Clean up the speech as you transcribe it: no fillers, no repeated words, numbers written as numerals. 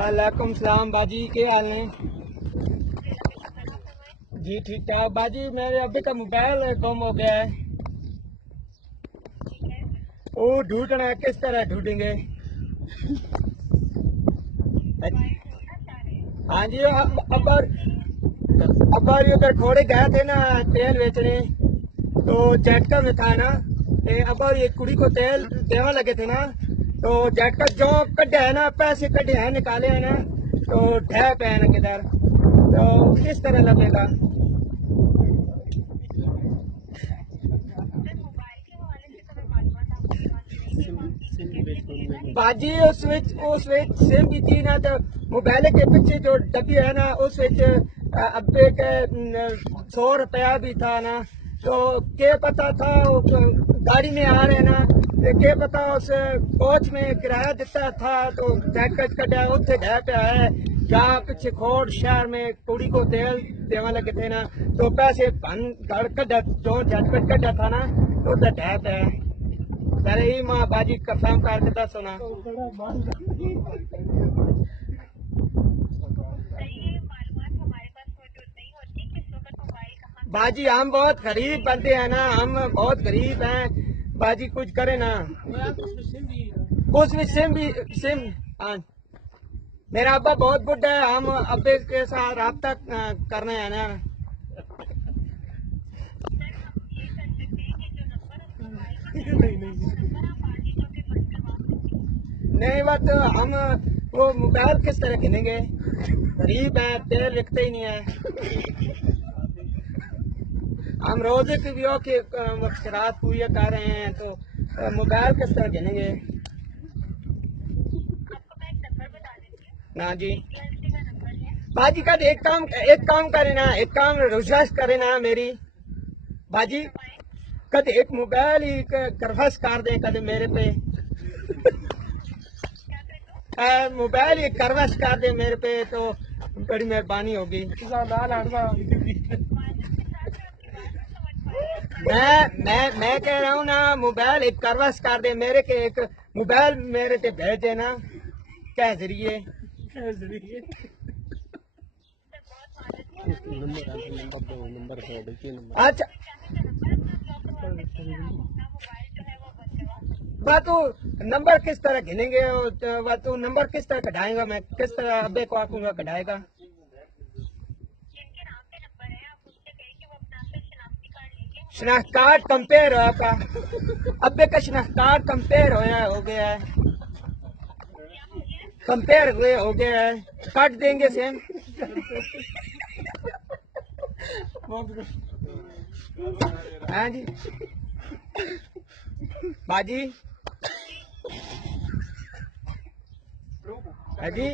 वालेकुम सलाम बाजी, के हाल है? जी ठीक ठाक बाजी। मेरे अभी का मोबाइल गुम हो गया है। वो ढूंढना है, किस तरह ढूंढेंगे? हाँ जी, अब उधर घोड़े गए थे ना तेल बेचने, तो झटका में था ना। अब ये कुड़ी को तेल देने लगे थे ना, तो झटका जो कटे है ना, पैसे कटे हैं निकाले हैं ना, तो ढह पे है ना किधर, तो किस तरह लगेगा? बाजी उस विच सिम भी थी ना, तो मोबाइल के पीछे जो डब्बी है ना, उस विच अब्बे के 100 रुपया भी था ना। तो क्या पता था वो गाड़ी में आ रहे ना, तो क्या पता उस कोच में किराया देता था, तो जैकेट कटा उत्थे ढह पे है जहाँ पीछे खोड़ शहर में कुड़ी को तेल देने लगे थे ना, तो पैसे भन घर कटा जो जैकेट कटा था ना, तो उधर ढह पे है। अरे ही माँ बाजी कसम करके दसो ना। बाजी हम बहुत गरीब बंदे हैं ना, हम बहुत गरीब हैं बाजी, कुछ करे ना। उसमें सिम हाँ। मेरा अब्बा बहुत बुढ़ा है, हम अब्बे के साथ राब्ता करने हैं ना। नहीं बात हम वो मोबाइल किस तरह गिनेंगे? गरीब है, तेल लिखते ही नहीं है। हम रोजे की भी के मकसरात पूरे कर रहे हैं, तो मोबाइल किस तरह गिनेंगे? ना जी बाजी, कद एक काम करे ना, एक काम रिक्वेस्ट करे ना मेरी बाजी, कद एक मोबाइल ही करफस कर दे कद मेरे पे। मोबाइल ही करवश कर दे मेरे पे, तो बड़ी मेहरबानी होगी। मैं कह रहा हूँ ना, मोबाइल एक करवश कर दे मेरे के, एक मोबाइल मेरे पे भेज देना। क्या जरिए? अच्छा बातू नंबर किस तरह गिनेंगे? बातू नंबर किस तरह कढ़ाएगा? मैं किस तरह अब्बे को आखूंगा कढ़ाएगा? शनाख्त कार्ड कंपेयर हो आपका? अब्बे का शनाख्त कार्ड कंपेयर हो गया है, कंपेयर हुए हो गया है, काट देंगे सेम। हाँ जी बाजी, हाँ जी।